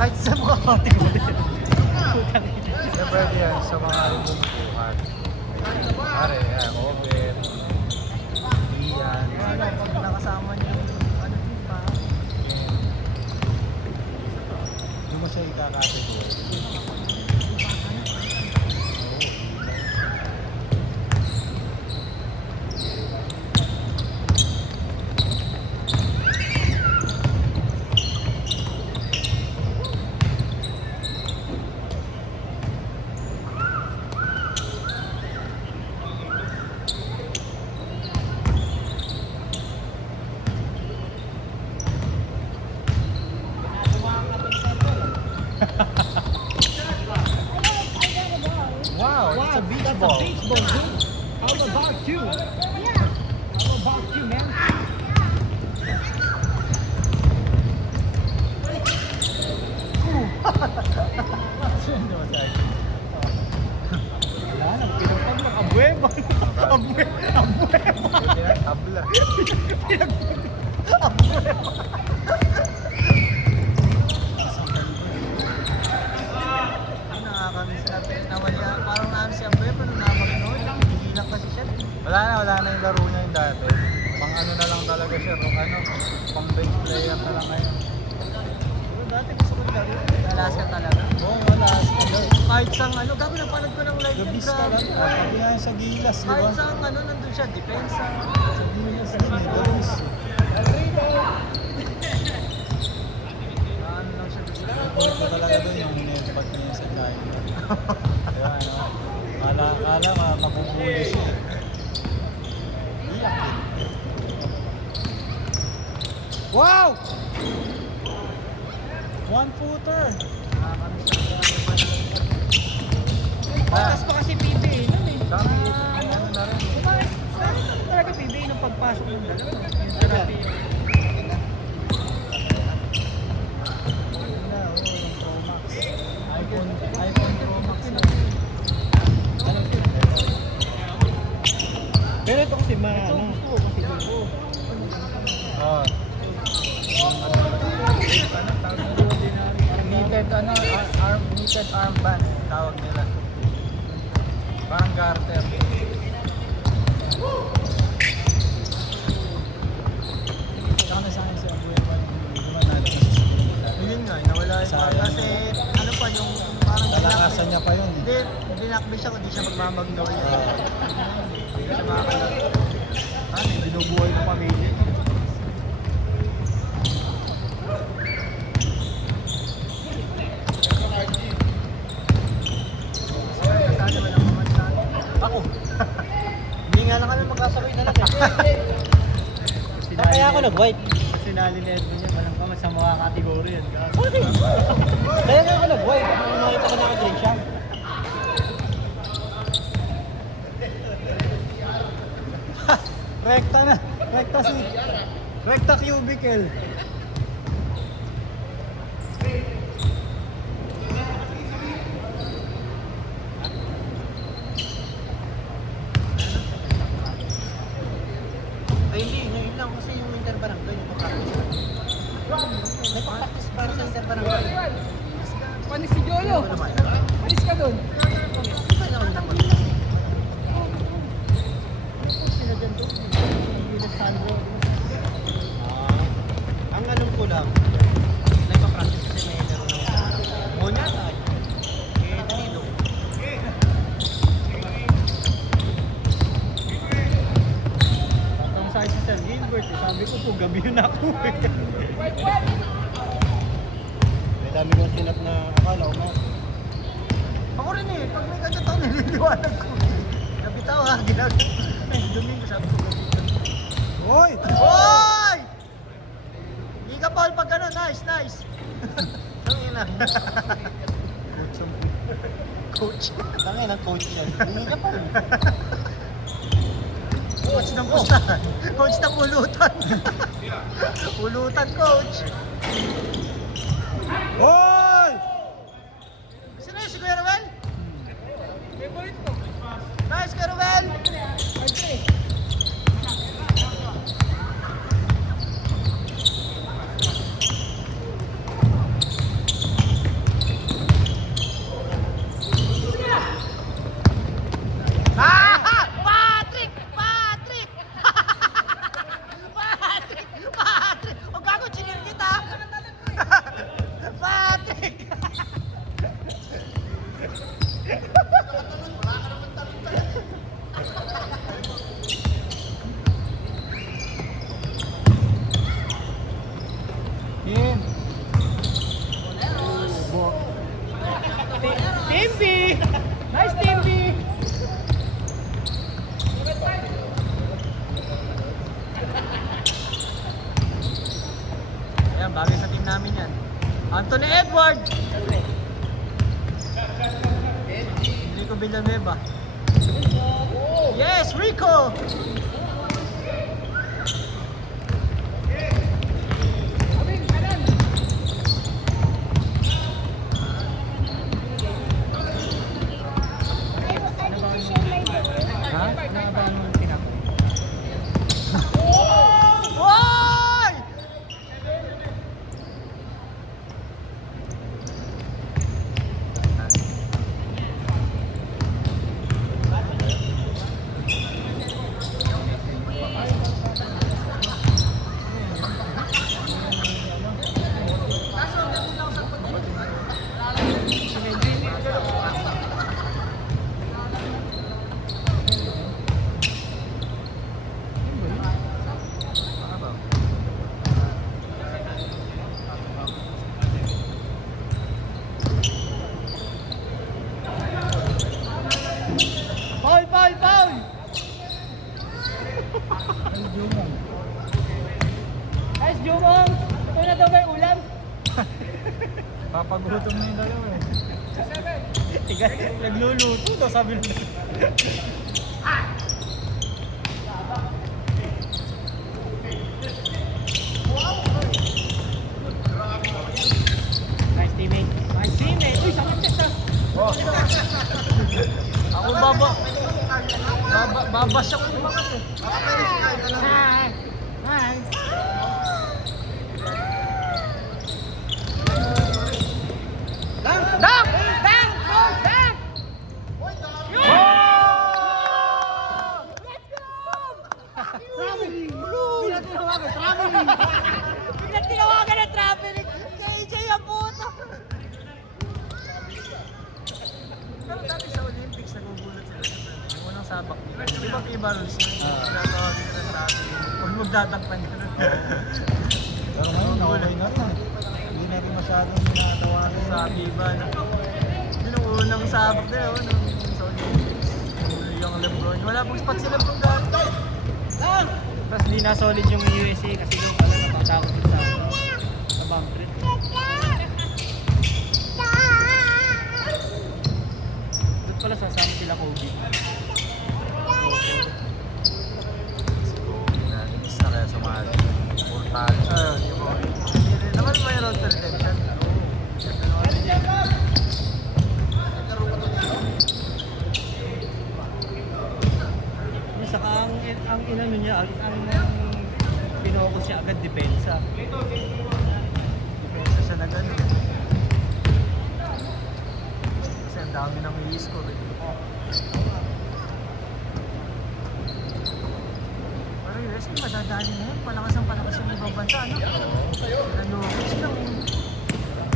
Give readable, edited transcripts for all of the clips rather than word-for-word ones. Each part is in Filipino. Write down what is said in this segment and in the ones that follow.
Kahit sa mga kategory. Kaya pwede yan sa mga bumubuhat. Pare, open. Iyan. Pag nakasama niyo yung ano din pa. Hindi mo siya ikakategory. Wow, it's a beach That's ball. a beach ball, dude. How about you? How about you, man? Hindi mo sa Wala na, pinagpag mo. Abueva. Abueva. Pinag-abla. Nakakamiss natin. Nawala. Parang naano si Abuel. Pero naman hindi lang kasi siya. Wala na yung laro niya yung dati. Pang ano na lang talaga siya, pang bench player na lang ngayon. Pero dati gusto ko laro. Alaska talaga. Oo, wala. Kahit sang ano, gabi napanood ko ng live yun. Gabis ka lang. Pati nga sa Gilas, di ba? Kahit sang ano, nandun siya, depensa. Sa Gilas din eh, gabis. Ano lang siya gusto. Kulit ko talaga doon yung inempat niya sa China. Kaya ano, akala makabubuli siya eh. Iyak eh. Wow! One footer! Nakakamiss natin. Patas pa kasi PBA nun eh. Sabi, ano na rin. Talaga PBA nung pagpasok ng dalawa. Yung therapy. Ayun na, oo, yung Pro Max. iPhone Pro Max na. Pero ito kasi ano. Oo. Knitted armband, tawag nila. Parang garter. Saka na sa akin si Abu Ewan, naman natin sa school. Yun nga, nawala yung Sayang. kasi ano pa yung parang Kalakasan niya pa yun. Hindi, dinakbi siya kung di siya magmamagdaw yun. Ah. Hindi siya makakalaro. Ano, binubuhay ng pamilya niya. Kasali mo lang naman sa akin. Ako! Hindi nga lang kami magkasabay na lang eh. Kaya ako nag-white. Sinali ni Edwin yan, walang pa sa mga kategory yan. Okay. Kaya nga ako nag-white. Nung nakita ko naka-green siya. Rekta na! Rekta cubicle! Ay, hindi. Ngayon lang kasi yung interbarangay, yung practice. Nagpa-practice para sa interbarangay. Panis si Jolo. Ano naman? Panis ka doon. Iba na ako naman. Sino dyan to? Alessandro. Ang alam ko lang, nagpa-practice kasi may laro ng Monyata. Danilo. Tatang sa si Sir Gilbert. Sabi ko po, gabi yun ako eh. May dami kong chinap na akala ko na. Ako rin eh, pag may kagataw nililiwanag ko. Nabitaw ha, ginagawa. Domingo sabi ko. Hoy! Hoy! Hindi ka Paul pag gano'n, nice. Tangina. Coach. Tangin ang coach yan. Hindi ka pa. Coach ng pustahan. Coach ng pulutan. Pulutan, coach. Hoy! Sino yun, si Kuya Ruel? Nice, Kuya Ruel. Nice, Team B! Ayan, bagay sa team namin yan. Anthony Edward! Rico Villanueva. Yes, Rico! Ha? Nakabahan mo yung tinapos. Why? Foul, foul, foul! Ay, Jumong. Nice, Jumong! Ito na daw ba yung ulam? Papagutom na yung dalawa eh. Tiga, nagluluto daw sabi nila. Nice teammate. Nice teammate. Uy, sakit chest ah. Oh, Ako babasyak ko naman kasi. Hi. Hi. Dang! Dang! Dang! Dang! Biglang tinawagan ng traveling. KJ ang puto! Pero dati sa Olympics, nagugulat sila. Yung unang sabak nila. Di ba FIBA rules yun? Tinatawagin nila ng traffic. Huwag magdadakpan ka na. pero ngayon, okay na rin. Hindi na rin masyadong tinatawagan Sa FIBA na. Yun ang unang sabak nila. Nung sa Olympics. Yung Lebron. Wala pong spot si Lebron dati. Lang! Tapos hindi na solid yung USA kasi doon pala natatakot sa bomb threat. Doon pala sasama sila Kobe. Nainis na kaya sa mga portales. Yung mga. Hindi rin naman mayroon sa redemption. Saka ang inano niya, ang pinokus niya agad depensa. Depensa siya na gano'n. Kasi ang dami nang i-score eh. Pero yung wrestling madadali na yun. Palakas yung ibang bansa, ano? Sila Jokic lang.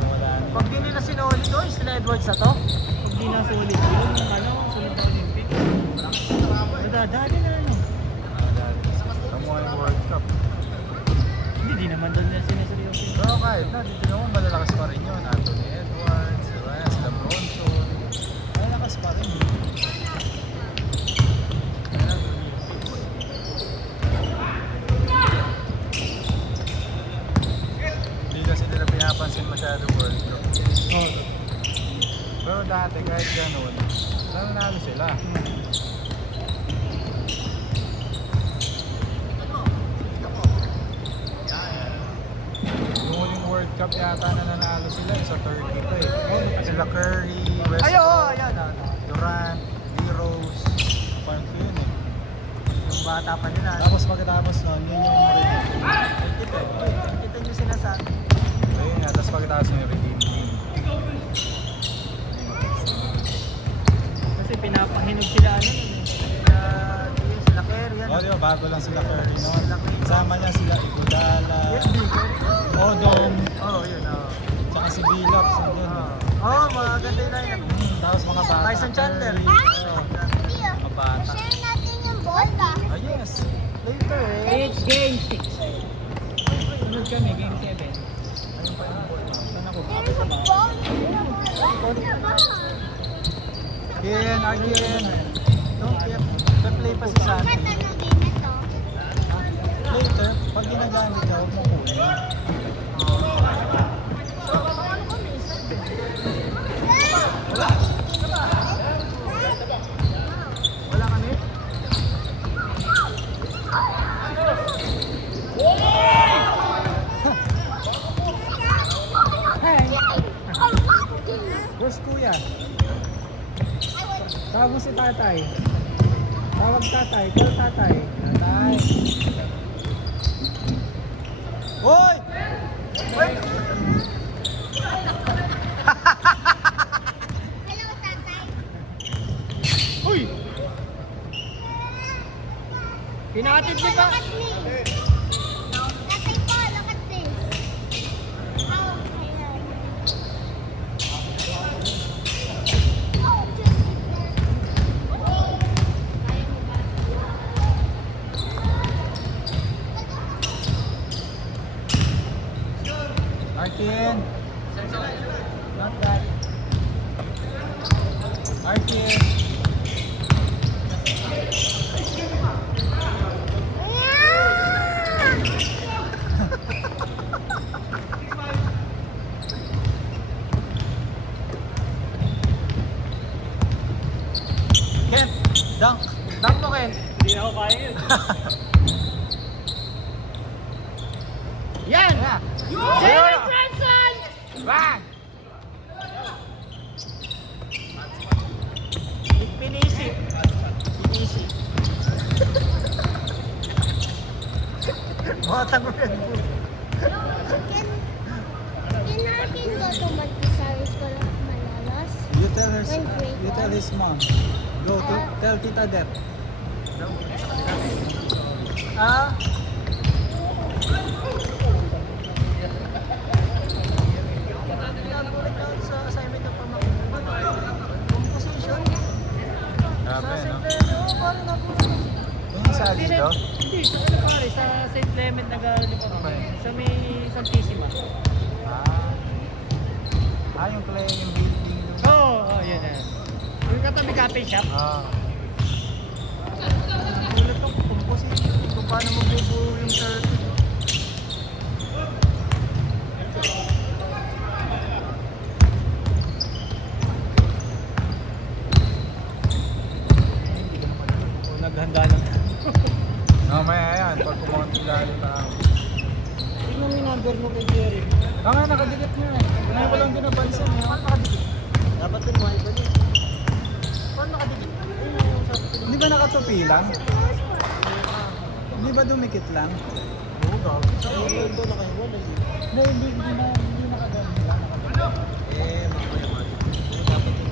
Wala na. Pag di nila sinuli doon, sila Edwards na to. Pag di na sulit yun, ano, sulit na Olympic. Madadali na ano. Kamuha yung World Cup. Hindi, di naman doon nila sinaseryoso. Pero kahit na, dito naman malalakas pa rin yun. Anthony Edwards, sila Bronson. Malalakas pa rin. Hindi kasi nila pinapansin masyado World Cup. Oh. Pero dati kahit ganun, nanalo sila. Yung huling World Cup yata na nanalo sila sa Turkey pa eh. Sila Curry, Westbrook, Ay, oo, ayan. Durant, D-Rose. Parang ko yun eh. Yung bata pa nila. Tapos pagkatapos nun, yun yung redeem. Kita nyo sinasabi. Ayun nga, tapos pagkatapos yung redeem team. Kasi pinapahinog sila ano. Sila Kerry, yan. O di ba, bago lang sila Curry noon. Kasama niya sila Iguodala, Odom, Oo, yun. tsaka si Billups. Yun. Oo, maganda yung lineup. Tapos mga bata. Tyson Chandler. Curry, mga bata. Share natin yung ball ba? Ah, yes. Later eh. It's game 6. Sunod kami, game 7. Ayun pa yung ball. Saan ako? There's a ball. Arkin. Don't get. Play pa si San. Ba't ano game ito? Later, pag ginagamit ka, huwag mo kunin. Wala kami? Where's kuya? Tawag mo si tatay. Tawag tatay. Call tatay. Tatay. Hoy! Hello, tatay. Uy! Pinatid niyo pa. Look at me. Tatay po, look at this. Oh, ayan. Oh, Arkin. Not that. Arkin. Ken, dunk. Dunk mo, Ken. Hindi na ako kaya yun. Yan! Yeah. David Branson! Bang! Pinisi. Pinisi. Batang Red Bull. Can Arkin go to Montessori School of Malolos? You tell his mom. Go to tell Tita Det. Ah? Nagulat ako sa assignment ng pamangkin. Composition. Grabe, Sa no? Centennial, parang nagulat ako. Yung sa dito? Hindi, sa ano pare, sa St. Clement nag-aaral pa kami. Sa may Santissima. Yung play, yung building. Oo, yun yan. Yung katabi cafe shop. Nagulat ako, composition. Kung paano mabubuo yung circuit. Kung naghanda lang. Mamaya yan, pag kumonti lalo na. Tingnan mo yung number mo kay Jerry. Nga, nakadikit mo eh. Ngayon ko lang din napansin eh. Paano nakadikit? Dapat din mo ito din. Paano nakadikit? Hindi ba nakatupi lang? Hindi ba dumikit lang? Oo, gawin. Sa ito na kayo, wala yun. Hindi nakadami lang. Eh, makayaman. Dapat din.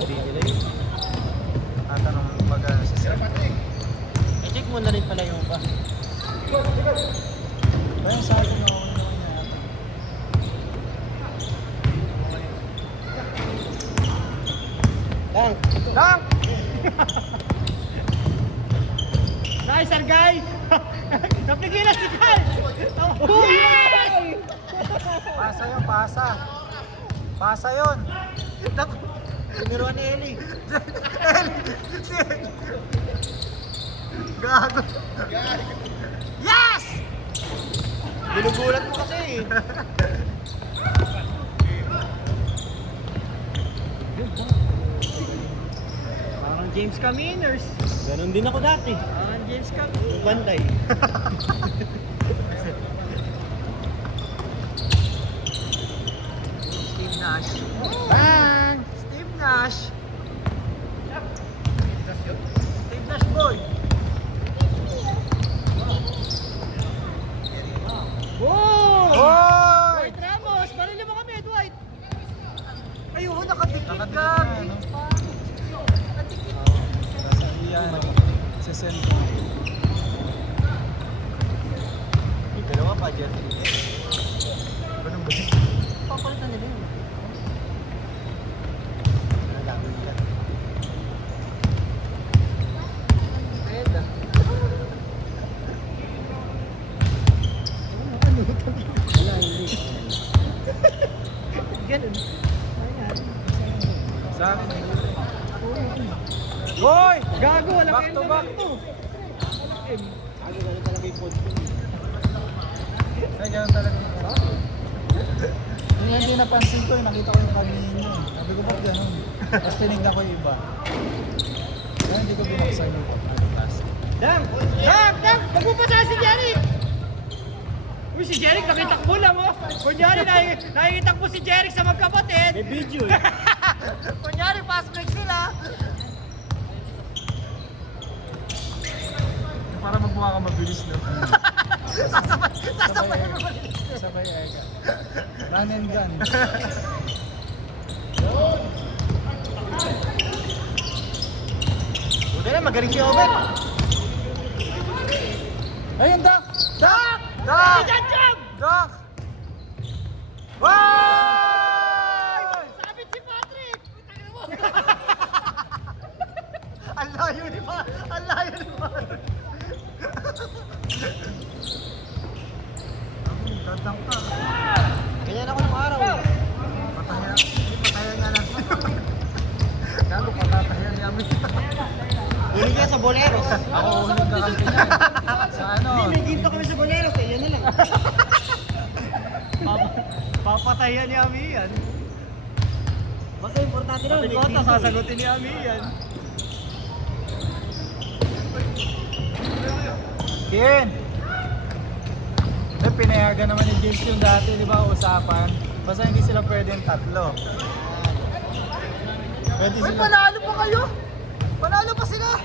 Hindi nila yun. Tatanong pag si Sir. I-check mo na rin pala yung pa. Kaya sa akin ako naman yata. Dang! Dunk! Nice, Sergay! Napigilan si Carl! Yes! Pasa yun, pasa. Pasa yun. Tiniruan ni Eli. Gago. Yes! Ginugulat mo kasi eh. Parang James Caminers. Ganon din ako dati. Parang James Caminers. Bantay. Steve Nash. Bang! Steve Nash. Steve Nash boy. Wow! Hoy! Dwight Ramos! Barili mo kami, Dwight! Ayun, nakadikit Nakadikit ka. na, no? Nakadikit. Nasa iyan, sisend ko. Dalawa pa, Jeff. Ganun ba? Papalitan nila yun. Red ah. Wala, hindi. Ganun. Ayan. Sa akin, Hoy! Gago, walang Back to back. to. Gago, ganun talaga yung pod ko. Ay, ganun talaga. Yung hindi napansin ko, nakita ko yung kanina niya. Sabi ko, ba't ganun? Tapos tinignan ko yung iba. Kaya hindi ko binuksan yung podcast. Dam! Nagpupasa si Jeric! Uy, si Jeric nakitakbo lang oh! Kunyari, nakikitakbo si Jeric sa magkapatid! May video eh! Kunyari, fast break sila. Para magmukha ka mabilis, no? Sasabay mo mabilis. Sabay ega. Run and gun. Buti na, magaling si Obet! Ayun, Doc! Doc! Doc! Jam! Doc! Wow! Sabit si Patrick! Ang layo ni Pa! Ang layo ni Pa! Dadang ka. Ganyan ako ng araw. Pataya nga natin. Gago pa pataya namin. Huli ka sa Boleros. Ako ulog na kampi niya. Sa ano? Hindi, may ginto kami sa Boleros eh. Yan na lang. Papatayan ni Ami yan. Basta importante na. Pati kota, sasagutin ni Ami yan. Ken! Eh, pinayagan naman ni James yung dati, di ba, usapan. Basta hindi sila pwedeng tatlo. Pwede Uy, sila. panalo pa kayo! Panalo pa sila!